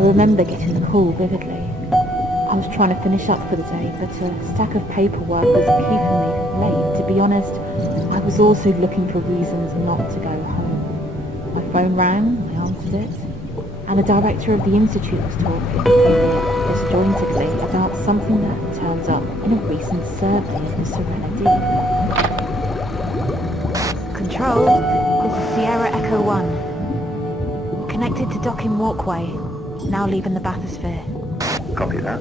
I remember getting the call vividly. I was trying to finish up for the day, but a stack of paperwork was keeping me late. To be honest, I was also looking for reasons not to go home. My phone rang, I answered it, and the director of the institute was talking, disjointedly, about something that turns up in a recent survey of the Sirena Deep. Control, this is Sierra Echo 1. Connected to docking walkway, now leaving the bathysphere. Copy that.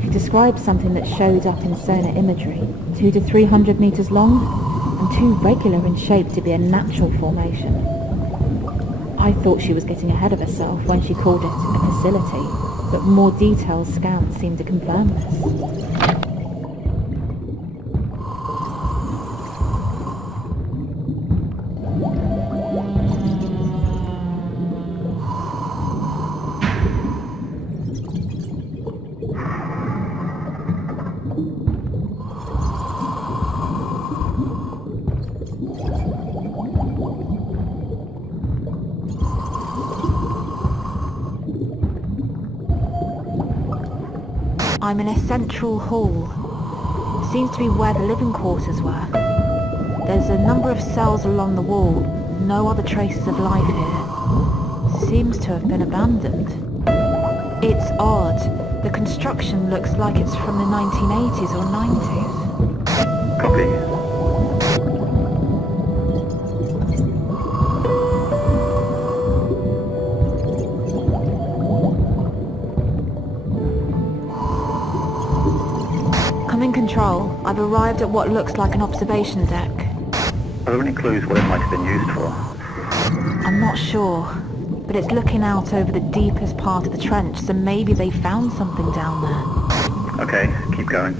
He described something that showed up in sonar imagery, 200 to 300 meters long, and too regular in shape to be a natural formation. I thought she was getting ahead of herself when she called it a facility, but more detailed scans seemed to confirm this. I'm in a central hall. Seems to be where the living quarters were. There's a number of cells along the wall. No other traces of life here. Seems to have been abandoned. It's odd. The construction looks like it's from the 1980s or 90s. Copy. Control, I've arrived at what looks like an observation deck. Are there any clues what it might have been used for? I'm not sure, but it's looking out over the deepest part of the trench, so maybe they found something down there. Okay, keep going.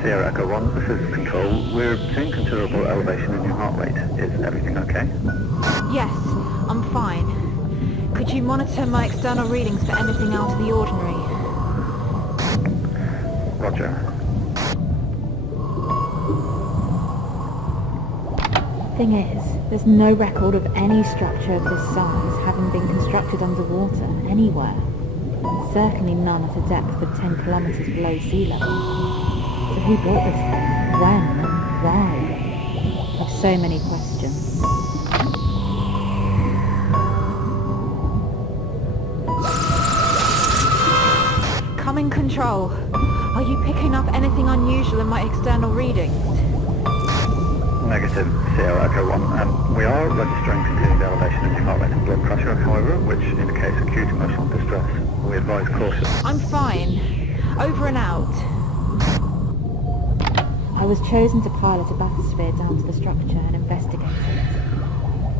Sierra Echo 1, this is Control. We're seeing considerable elevation in your heart rate. Is everything okay? Yes, I'm fine. Could you monitor my external readings for anything out of the ordinary? Roger. Thing is, there's no record of any structure of this size having been constructed underwater anywhere. Certainly none at a depth of 10 kilometers below sea level. So who built this thing? When? And why? I have so many questions. Come in, Control. Are you picking up anything unusual in my external readings? Negative, Sierra Echo 1. We are registering continued elevation in your heart rate and blood pressure, however, which indicates acute emotional distress. We advise caution. I'm fine. Over and out. I was chosen to pilot a bathysphere down to the structure and investigate it.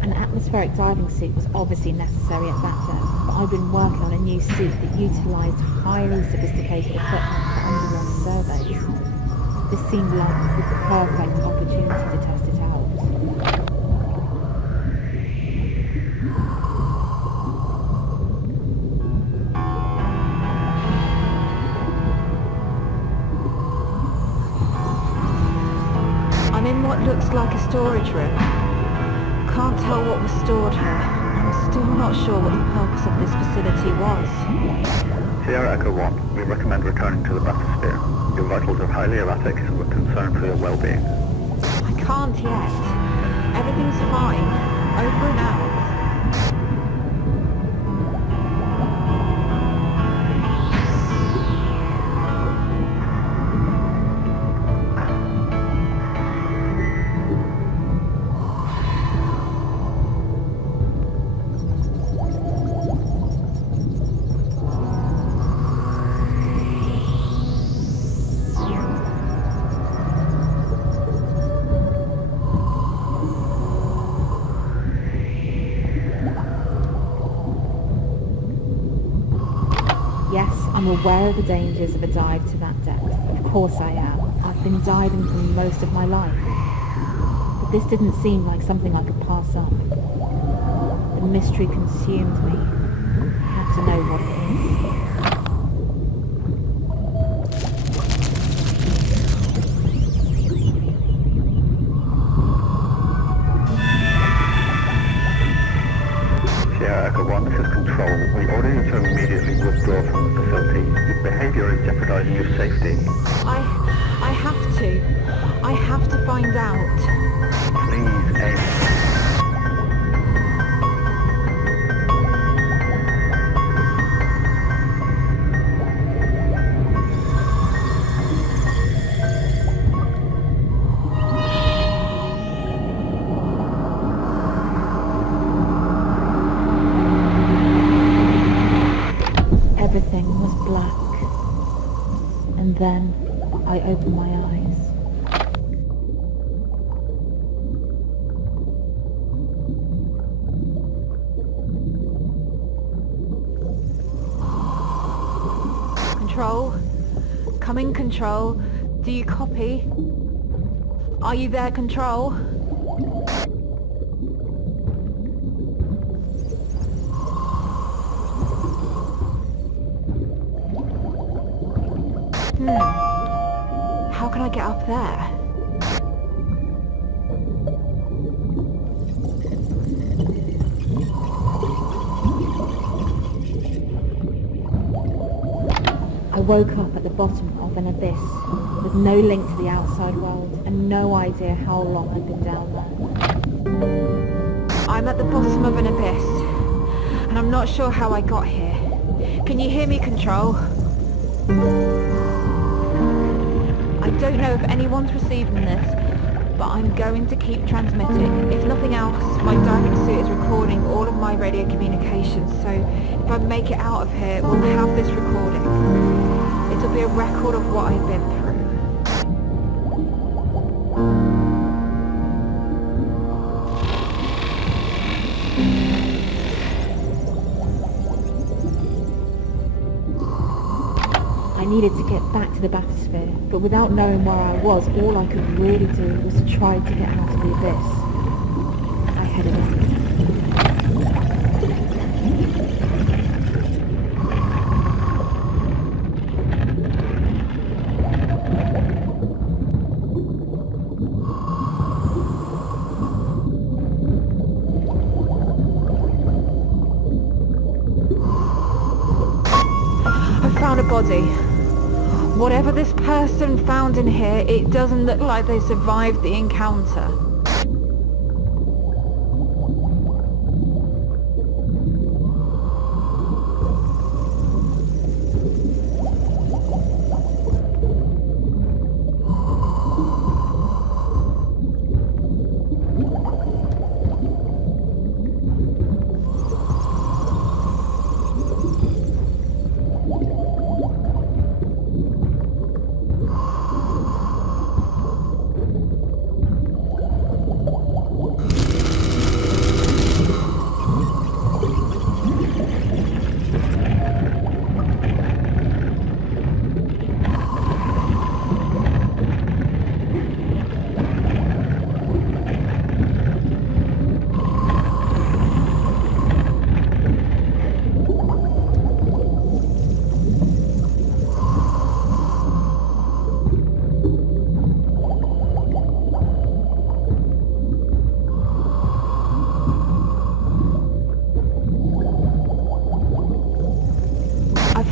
An atmospheric diving suit was obviously necessary at that depth, but I've been working on a new suit that utilised highly sophisticated equipment for underwater surveys. This seemed like the perfect opportunity to test it out. I'm in what looks like a storage room. Can't tell what was stored here. I'm still not sure what the purpose of this facility was. Sierra Echo 1, we recommend returning to the bathysphere. Your vitals are highly erratic and we're concerned for your well-being. I can't yet. Everything's fine. Over and out. Yes, I'm aware of the dangers of a dive to that depth. Of course I am. I've been diving for most of my life. But this didn't seem like something I could pass up. The mystery consumed me. I had to know what it is. Sierra Echo 1, this is Control. We order you to immediately withdraw from the facility. Your behaviour is jeopardising your safety. I have to. I have to find out. Please aim. Everything was black. And then I opened my eyes. Control? Come in, Control. Do you copy? Are you there, Control? How can I get up there? I woke up at the bottom of an abyss with no link to the outside world and no idea how long I'd been down there. I'm at the bottom of an abyss, and I'm not sure how I got here. Can you hear me, Control? I don't know if anyone's receiving this, but I'm going to keep transmitting. If nothing else, my diving suit is recording all of my radio communications, so if I make it out of here, we'll have this recording. It'll be a record of what I've been through. I needed to get back to the bathysphere, but without knowing where I was, all I could really do was to try to get out of the abyss. I headed in. I found a body. Whatever this person found in here, it doesn't look like they survived the encounter.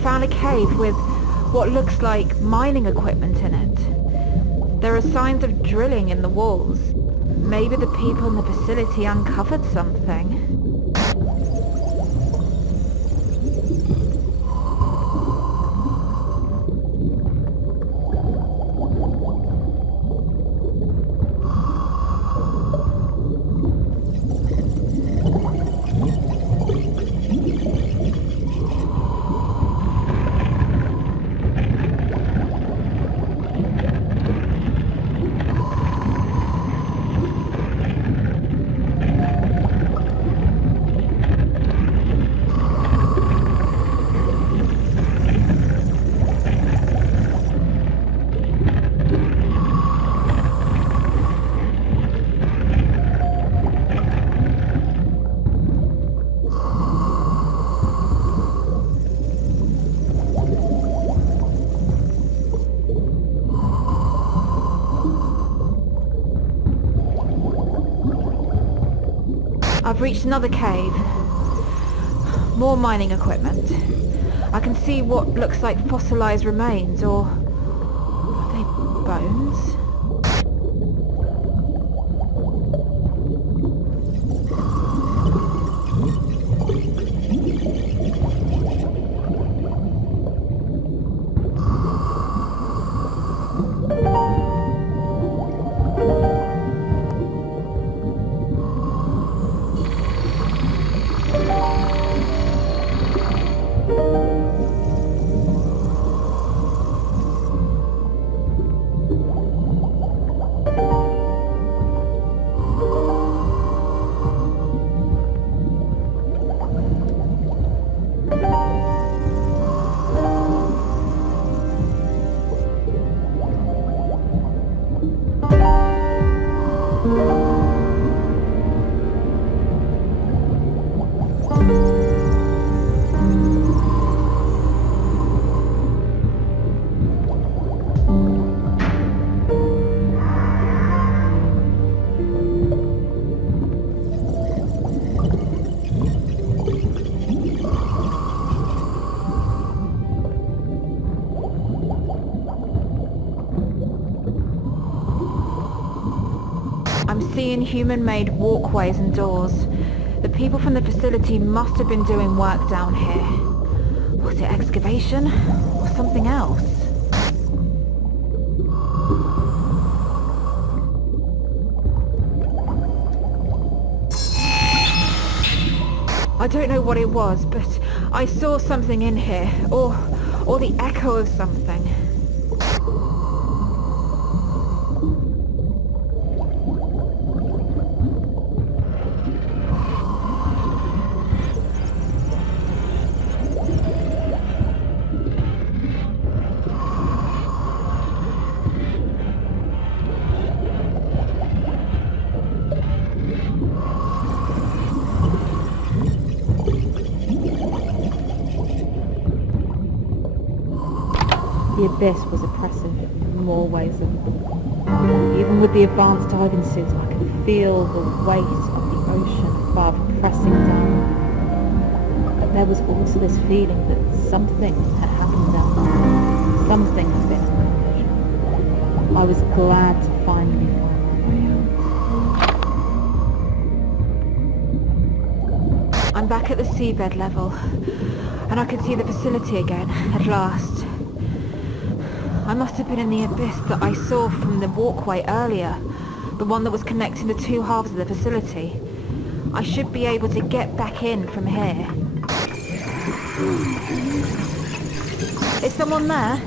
Found a cave with what looks like mining equipment in it. There are signs of drilling in the walls. Maybe the people in the facility uncovered something. I've reached another cave. More mining equipment. I can see what looks like fossilized remains, or are they bones? I'm seeing human-made walkways and doors. The people from the facility must have been doing work down here. Was it excavation or something else? I don't know what it was, but I saw something in here, or the echo of something. The abyss was oppressive in more ways than one. Even with the advanced diving suits, I could feel the weight of the ocean above pressing down. But there was also this feeling that something had happened down there. Something had been accomplished. I was glad to finally find my way out. I'm back at the seabed level, and I can see the facility again, at last. I must have been in the abyss that I saw from the walkway earlier, the one that was connecting the two halves of the facility. I should be able to get back in from here. Is someone there?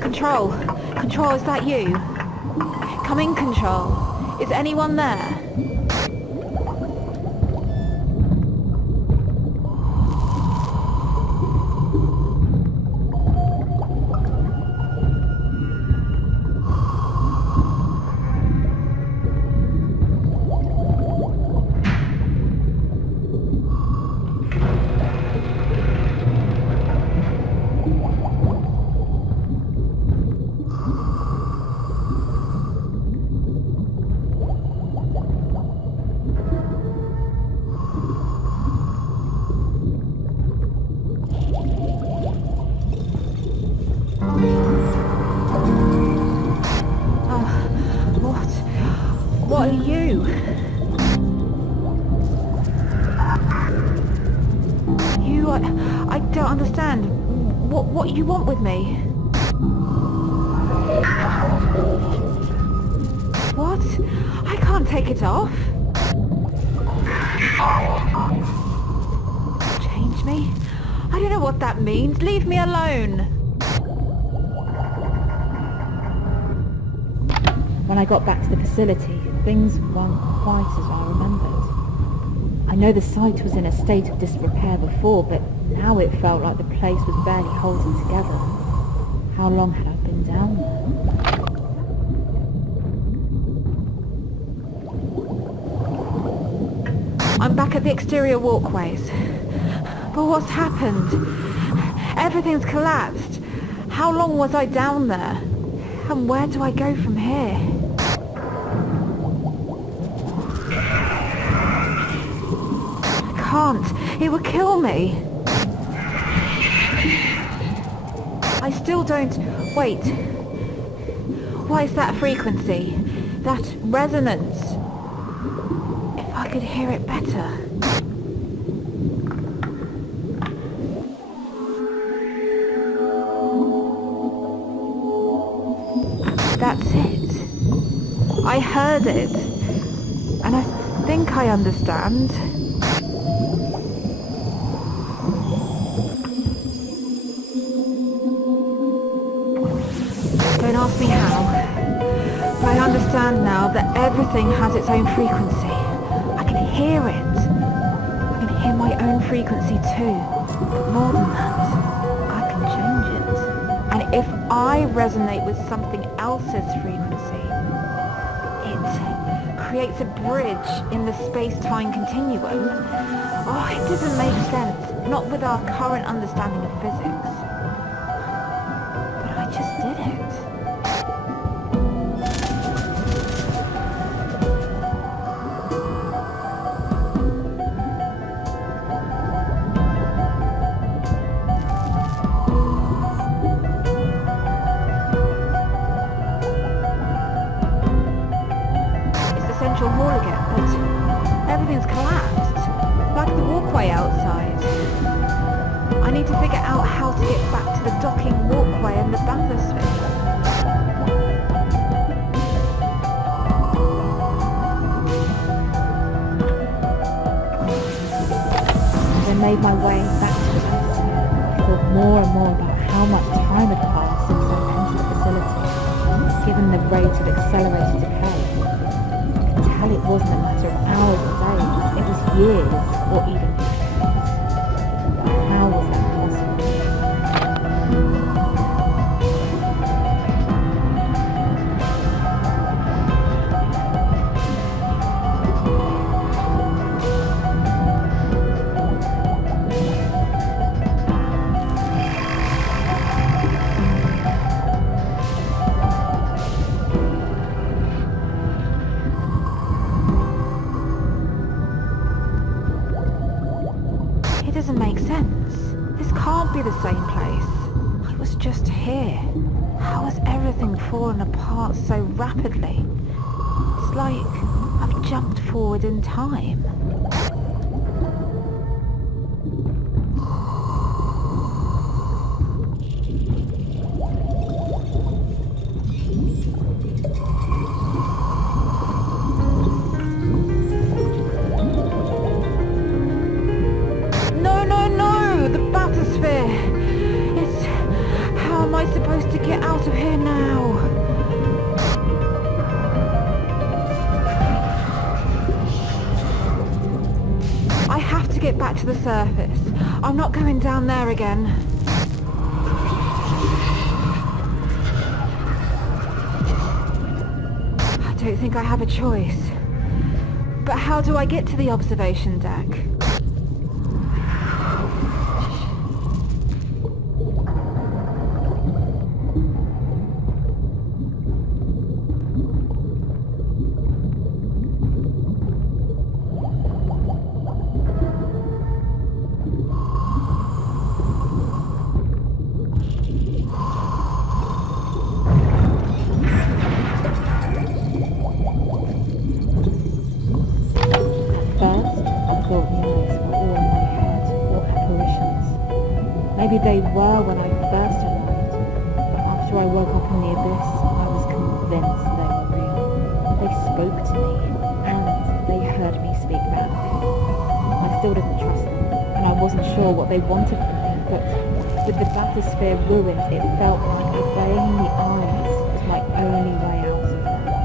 Control? Control, is that you? Come in, Control. Is anyone there? What are you? I don't understand. What you want with me? What? I can't take it off. Change me? I don't know what that means. Leave me alone. When I got back to the facility, things weren't quite as I remembered. I know the site was in a state of disrepair before, but now it felt like the place was barely holding together. How long had I been down there? I'm back at the exterior walkways. But what's happened? Everything's collapsed. How long was I down there? And where do I go from here? can't. It would kill me. I still don't... Wait. What is that frequency? That resonance? If I could hear it better. That's it. I heard it. And I think I understand. Don't ask me how. But I understand now that everything has its own frequency. I can hear it. I can hear my own frequency too. But more than that, I can change it. And if I resonate with something else's frequency, it creates a bridge in the space-time continuum. Oh, it doesn't make sense. Not with our current understanding of physics. But I just did it. Central hall again, but everything's collapsed, like the walkway outside. I need to figure out how to get back to the docking walkway and the bathysphere. As I made my way back to the bathysphere, I thought more and more about how much time had passed since I entered the facility, given the rate of accelerated decay. It wasn't a matter of hours or days, it was years or even decades. How was that possible? It doesn't make sense. This can't be the same place. I was just here. How has everything fallen apart so rapidly? It's like I've jumped forward in time. How am I supposed to get out of here now? I have to get back to the surface. I'm not going down there again. I don't think I have a choice. But how do I get to the observation deck? Maybe they were when I first arrived, but after I woke up in the abyss, I was convinced they were real. They spoke to me, and they heard me speak back. I still didn't trust them, and I wasn't sure what they wanted from me, but with the bathysphere ruined, it felt like obeying the eyes was my only way out of there.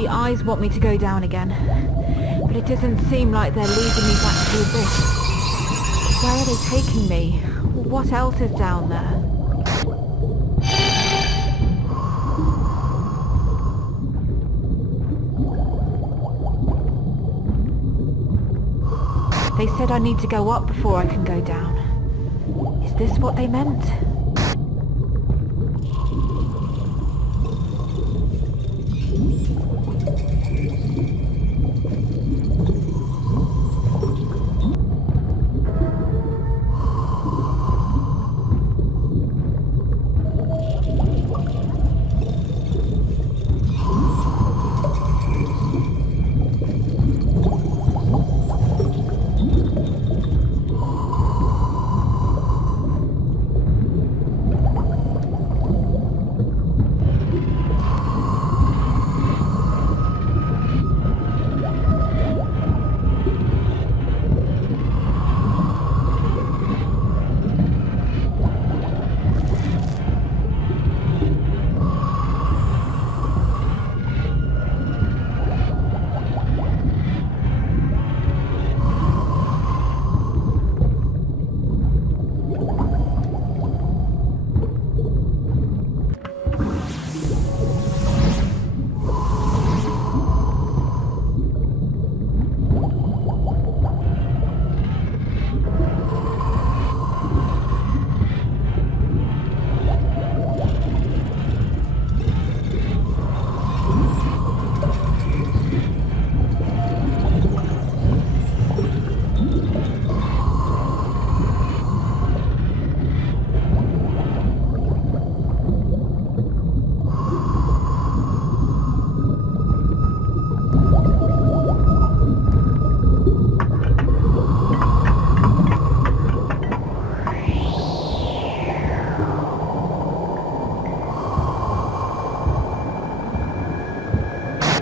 The eyes want me to go down again, but it doesn't seem like they're leading me back to the abyss. Where are they taking me? What else is down there? They said I need to go up before I can go down. Is this what they meant?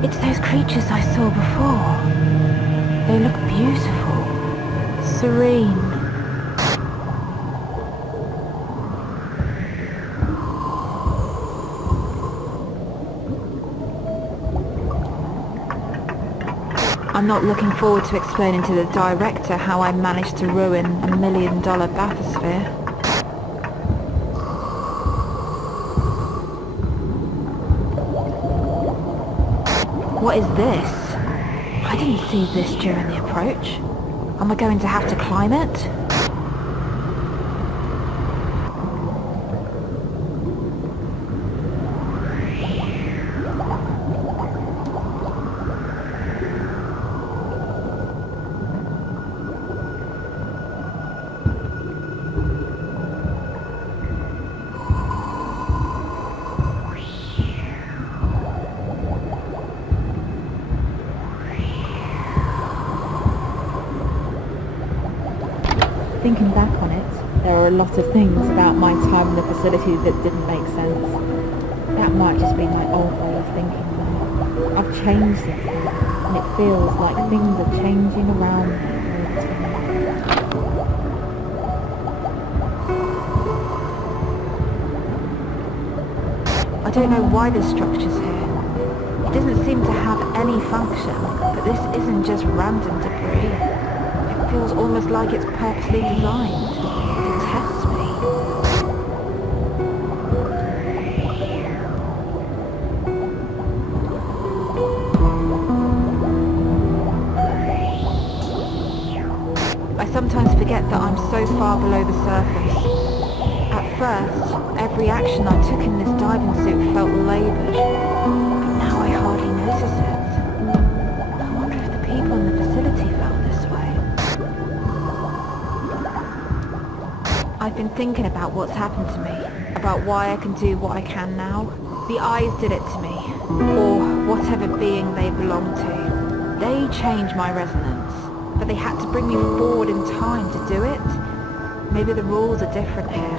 It's those creatures I saw before. They look beautiful, serene. I'm not looking forward to explaining to the director how I managed to ruin $1 million bathysphere. What is this? I didn't see this during the approach. Am I going to have to climb it? Thinking back on it, there are a lot of things about my time in the facility that didn't make sense. That might just be my old way of thinking now. I've changed since then, and it feels like things are changing around me all the time. I don't know why this structure's here. It doesn't seem to have any function, but this isn't just random debris. It feels almost like it's purposely designed to test me. I sometimes forget that I'm so far below the surface. At first, every action I took in this diving suit felt laboured, but now I hardly notice it. I wonder if the people in the facility felt this way. I've been thinking about what's happened to me, about why I can do what I can now. The eyes did it to me, or whatever being they belong to. They changed my resonance, but they had to bring me forward in time to do it. Maybe the rules are different here.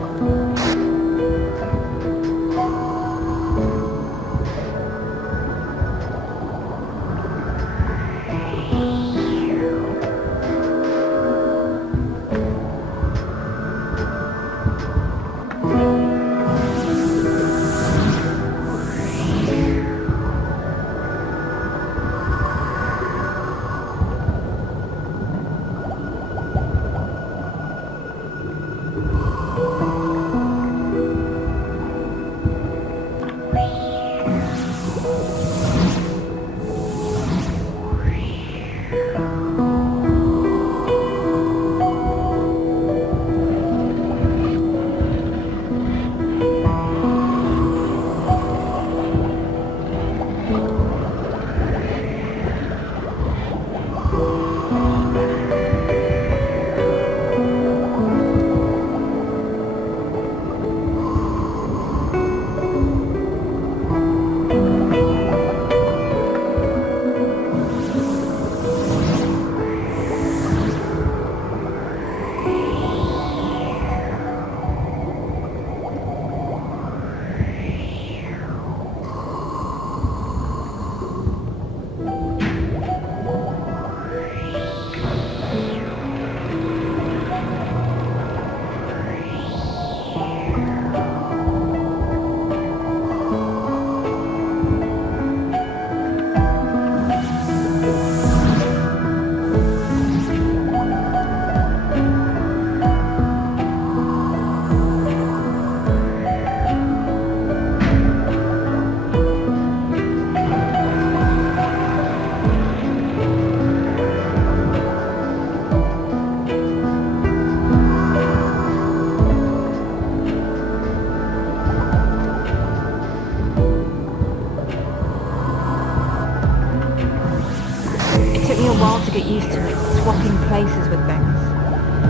used to it, swapping places with things.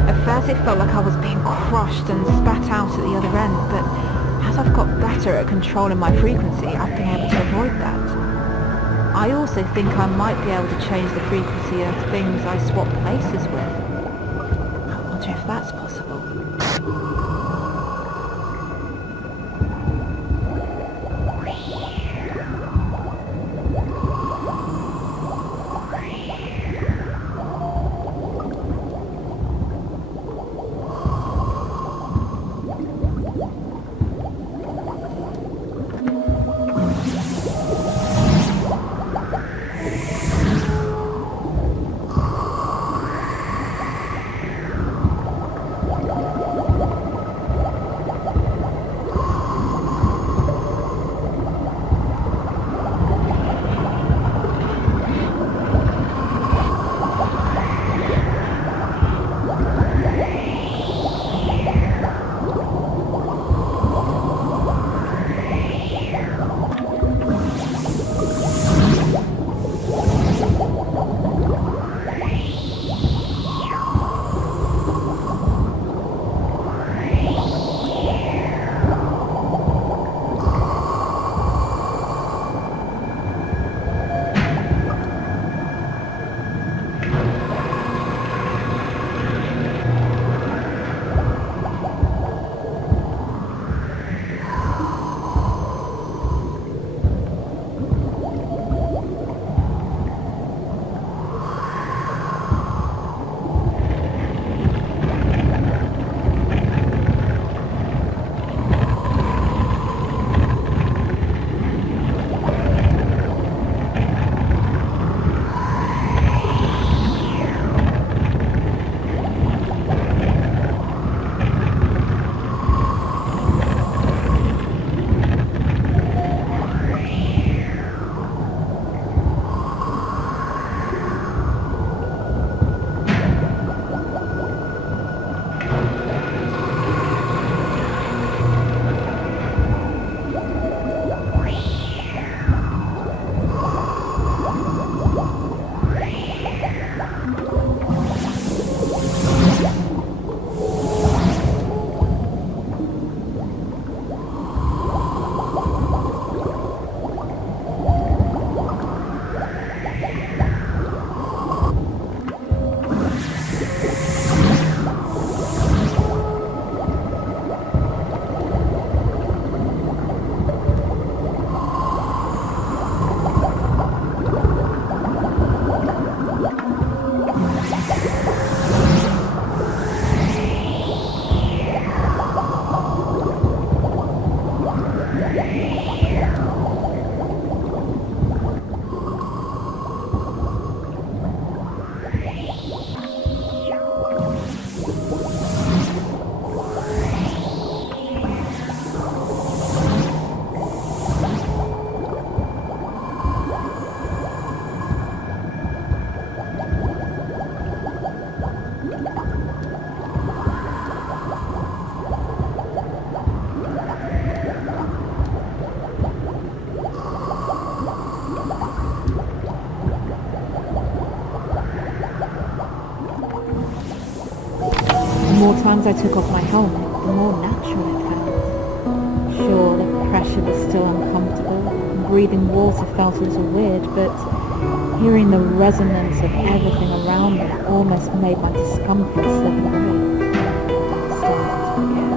At first it felt like I was being crushed and spat out at the other end, but as I've got better at controlling my frequency, I've been able to avoid that. I also think I might be able to change the frequency of things I swap places with. I wonder if that's possible. The more times I took off my helmet, the more natural it felt. Sure, the pressure was still uncomfortable, and breathing water felt a little weird, but hearing the resonance of everything around me almost made my discomfort slip away. I started to forget.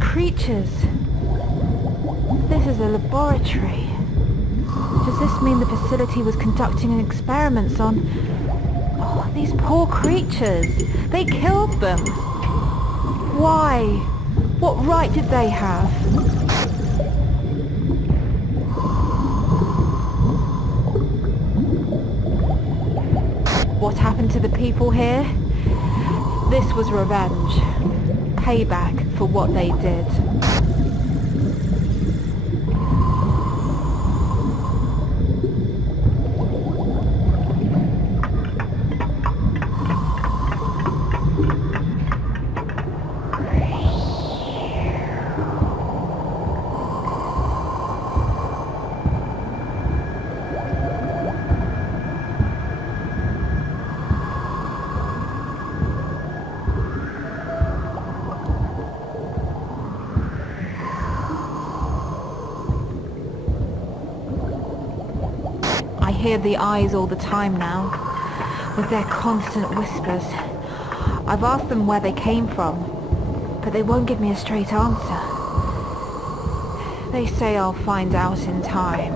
Creatures. This is a laboratory. Does this mean the facility was conducting experiments on... Oh, these poor creatures. They killed them. Why? What right did they have? What happened to the people here? This was revenge. Payback for what they did. I hear the eyes all the time now, with their constant whispers. I've asked them where they came from, but they won't give me a straight answer. They say I'll find out in time.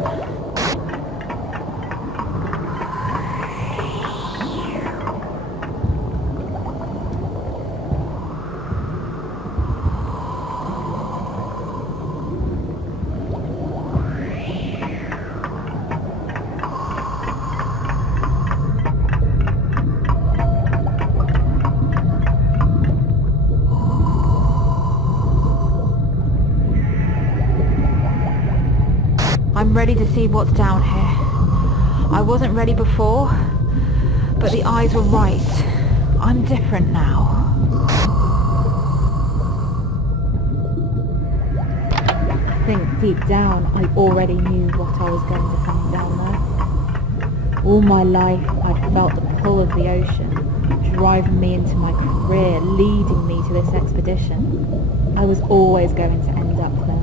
I'm ready to see what's down here. I wasn't ready before, but the eyes were right. I'm different now. I think deep down I already knew what I was going to find down there. All my life I'd felt the pull of the ocean, driving me into my career, leading me to this expedition. I was always going to end up there.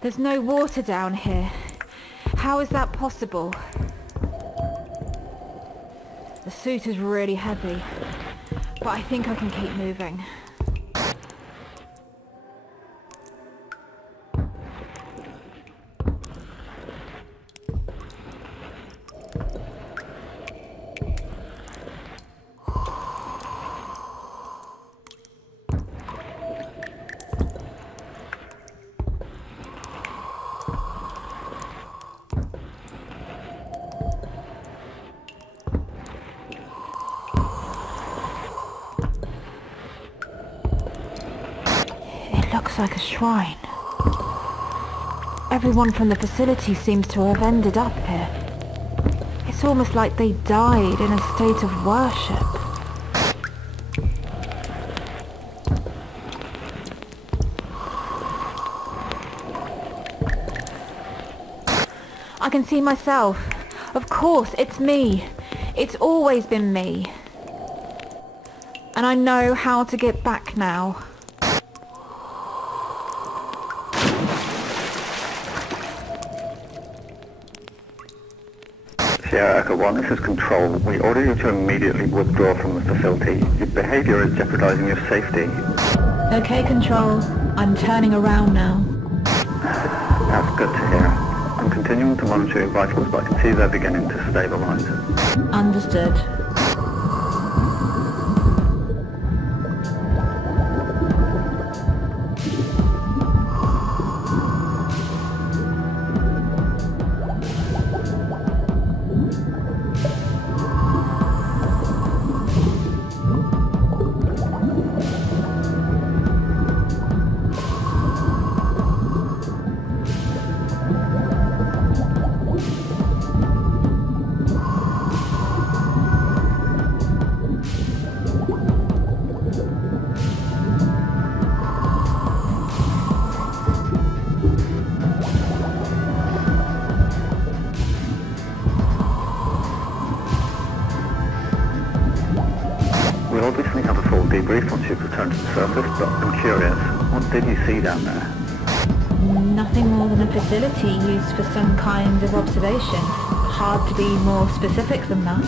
There's no water down here. How is that possible? The suit is really heavy, but I think I can keep moving. Looks like a shrine. Everyone from the facility seems to have ended up here. It's almost like they died in a state of worship. I can see myself. Of course, it's me. It's always been me. And I know how to get back now. Sierra Echo 1, this is Control. We order you to immediately withdraw from the facility. Your behaviour is jeopardising your safety. Okay, Control. I'm turning around now. That's good to hear. I'm continuing to monitor your vitals, but I can see they're beginning to stabilise. Understood. We'll obviously have a full debrief once you've returned to the surface, but I'm curious, what did you see down there? Nothing more than a facility used for some kind of observation. Hard to be more specific than that.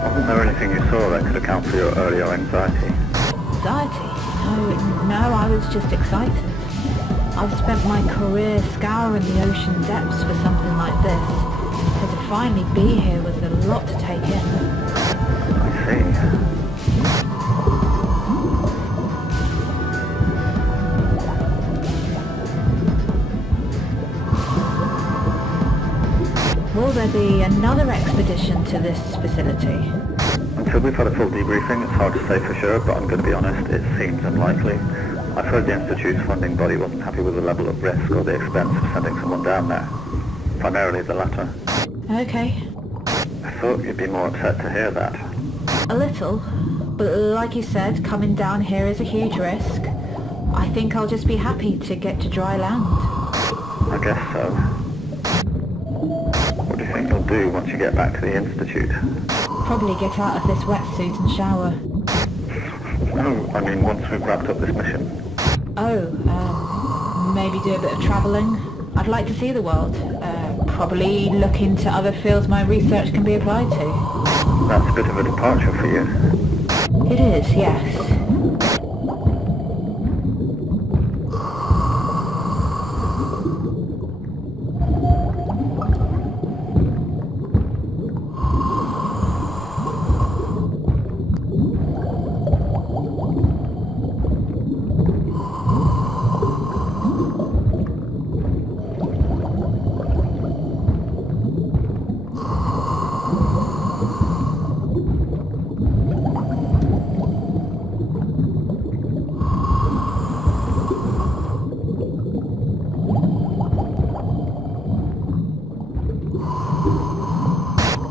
Wasn't there anything you saw that could account for your earlier anxiety? Anxiety? No, I was just excited. I've spent my career scouring the ocean depths for something like this. So to finally be here was a lot to take in. I see. Will there be another expedition to this facility? Until we've had a full debriefing, it's hard to say for sure, but I'm going to be honest, it seems unlikely. I've heard the Institute's funding body wasn't happy with the level of risk or the expense of sending someone down there. Primarily the latter. Okay. I thought you'd be more upset to hear that. A little, but like you said, coming down here is a huge risk. I think I'll just be happy to get to dry land. I guess so. What do you think you'll do once you get back to the Institute? Probably get out of this wetsuit and shower. No, I mean once we've wrapped up this mission. Maybe do a bit of travelling. I'd like to see the world. Probably look into other fields my research can be applied to. That's a bit of a departure for you. It is, yes.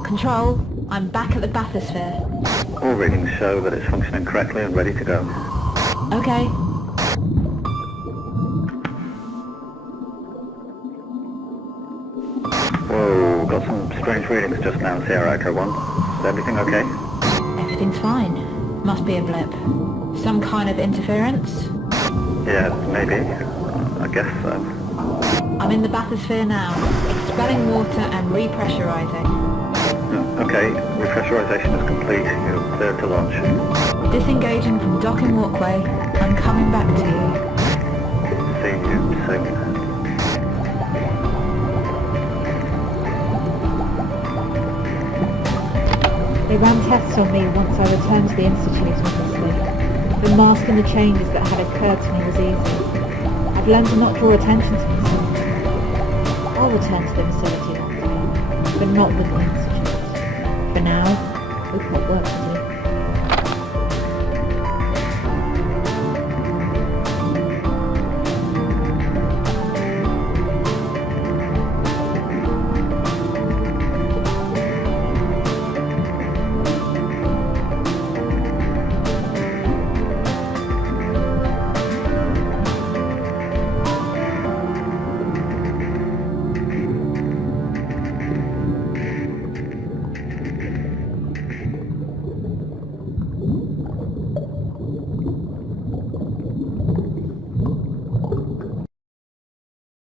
Control, I'm back at the bathysphere. All readings show that it's functioning correctly and ready to go. Okay. Whoa, got some strange readings just now, Sierra Echo 1. Is everything okay? Everything's fine. Must be a blip. Some kind of interference? Yeah, maybe. I guess so. I'm in the bathysphere now, expelling water and repressurizing. Okay, repressurization is complete. You're clear to launch. Disengaging from docking walkway. I'm coming back to you. See you soon. They ran tests on me once I returned to the Institute, obviously. The mask and the changes that had occurred to me was easy. I've learned to not draw attention to myself. I'll return to the facility after, but not with the Institute. For now,